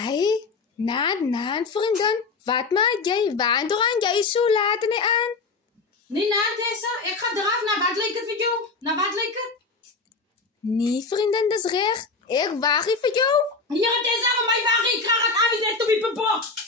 Hey, naand vriendin. Wat maak jy? Waarom aan jy so laat nie aan? Nee, Tessa, ik ga eraf. Naar wat lijkt het voor jou? Naar wat lijkt het? Nee, vriendin, dis reg. Ek wag hier vir jou. Hier, Tessa, van mij wagen. Ik krijg het aan wie net op je box.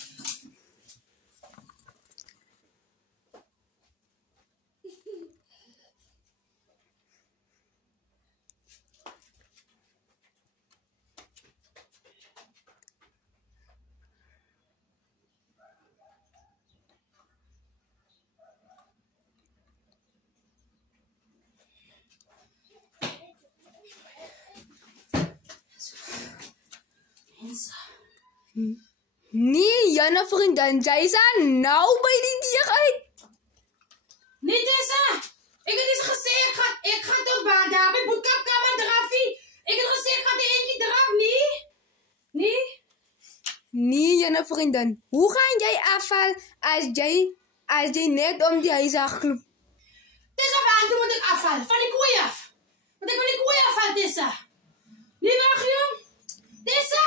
Nee, Janne vriendin, jy is nou by die deur uit. Nee, Tessa, ik heb iets gezegd. Ik ga toch daar bij boekkampkamer drafie. Ik heb gezegd, ik ga de eentje eraf, nee? Nee? Nee, Janne vriendin, hoe gaan jy afval as jy net om die huis afloop? Tessa, waar moet ik afvallen? Van die koeien af. Want ik van die koeien afval, Tessa. Nee, wacht, jong. Tessa,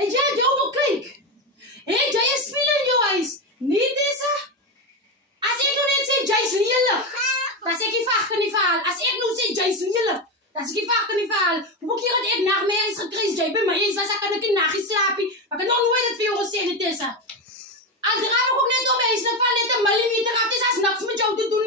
en jij jou ook kijk. Hé, jij is spelen in jouw huis. Nee, Tessa. Als ik nu net zeg, jij is lelijk. Dan zeg ik vaak niet verhaal. Als ik nu zeg, jij is lelijk. Dan zeg ik vaak niet verhaal. Hoe keer het ik naar mij is gekregen, jij bij mij is, dan kan ik in nacht slapen. Maar ik heb nog nooit het voor jou gezegd, Tessa. Als de raam ook net op is, dan valt het een millimeter af. Het is als niks met jou te doen.